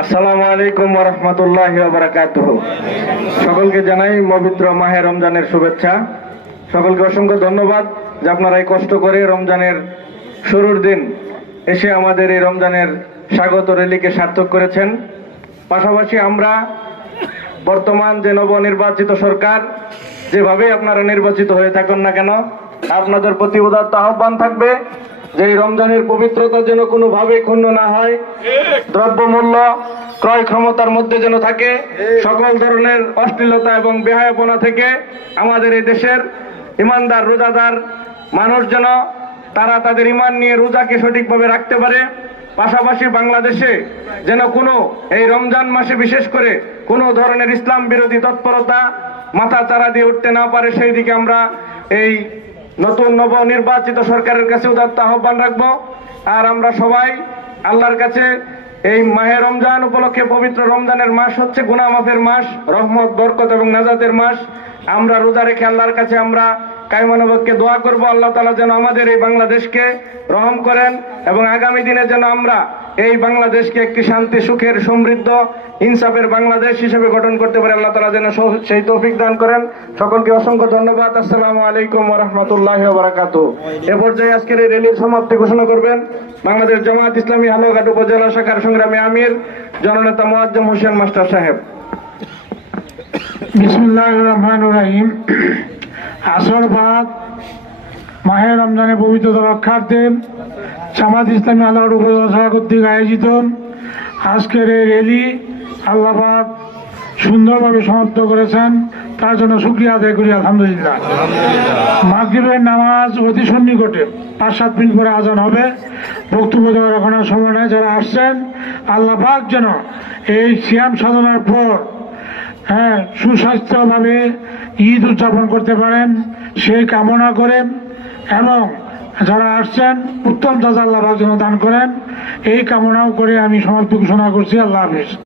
আসসালামু আলাইকুম ওয়া রাহমাতুল্লাহি ওয়া বারাকাতুহু। সকলকে জানাই পবিত্র মাহে রমজানের শুভেচ্ছা। সকলকে অসংখ্য ধন্যবাদ যে আপনারা এই কষ্ট করে রমজানের শুরুর দিন এসে আমাদের এই রমজানের স্বাগত র্যালিকে সার্থক করেছেন। পাশাপাশি আমরা বর্তমান যে নবনির্বাচিত সরকার, যেভাবে আপনারা নির্বাচিত হয়ে থাকুন না কেন, আপনাদের প্রতি উদাত্ত আহ্বান থাকবে যে এই রমজানের পবিত্রতা যেন কোনোভাবেই ক্ষুণ্ণ না হয়, দ্রব্যমূল্য ক্রয় ক্ষমতার মধ্যে যেন থাকে, সকল ধরনের অশ্লীলতা এবং বেহায়াপনা থেকে আমাদের এই দেশের ইমানদার রোজাদার মানুষ যেন তারা তাদের ইমান নিয়ে রোজাকে সঠিকভাবে রাখতে পারে। পাশাপাশি বাংলাদেশে যেন কোনো এই রমজান মাসে বিশেষ করে কোনো ধরনের ইসলাম বিরোধী তৎপরতা মাথা চারা দিয়ে উঠতে না পারে, সেই দিকে আমরা এই নতুন নবনির্বাচিত সরকারের কাছে উদাত্ত আহ্বান রাখবো। আর আমরা সবাই আল্লাহর কাছে এই মাহে রমজান উপলক্ষে, পবিত্র রমজানের মাস হচ্ছে গুনাহ মাফের মাস, রহমত বরকত এবং নাজাতের মাস। আমরা রোজা রেখে আল্লাহর কাছে আমরা কায়মানবকে দোয়া করব, আল্লাহ তাআলা যেন আমাদের এই বাংলাদেশকে রহম করেন এবং আগামী দিনে যেন আমরা এই বাংলাদেশকে একটি শান্তি, সুখের, সমৃদ্ধ, ইনসাফের বাংলাদেশ হিসেবে গঠন করতে পারে। আল্লাহ তাআলা যেন সেই তৌফিক দান করেন। সকলকে অসংখ্য ধন্যবাদ। আসসালামু আলাইকুম ওয়া রাহমাতুল্লাহি ওয়া বারাকাতুহু। এ পর্যায়ে আজকের এই র্যালির সমাপ্তি ঘোষণা করবেন বাংলাদেশ জামায়াত ইসলামী হালুয়াঘাট উপজেলা শাখার সংগ্রামী আমির জননেতা মুআজ্জম হোসেন মাস্টার সাহেব। বিসমিল্লাহির রহমানির রহিম। আসর বাদ মাহে রমজানের পবিত্রতা রক্ষার্থে জামায়াত ইসলামী হালুয়াঘাট উপজেলা শাখা কর্তৃক আয়োজিত আজকের এই র্যালি আল্লাহ পাক সুন্দরভাবে সমাপ্ত করেছেন, তার জন্য শুকরিয়া আদায় করি আলহামদুলিল্লাহ। মাগরিবের নামাজ অতি সন্নিকটে, 5-7 মিনিট পরে আজান হবে। বক্তব্য দেওয়ার এখন আর সময় নেই। যারা আসছেন আল্লাহ পাক যেন এই সিয়াম সাধনার পর সুস্বাস্থ্যভাবে ঈদ উদযাপন করতে পারেন সেই কামনা করেন এবং যারা আসছেন উত্তম জাযা আল্লাহ পাক যেন দান করেন এই কামনাও করে আমি সমাপ্তি ঘোষণা করছি। আল্লাহ হাফেজ।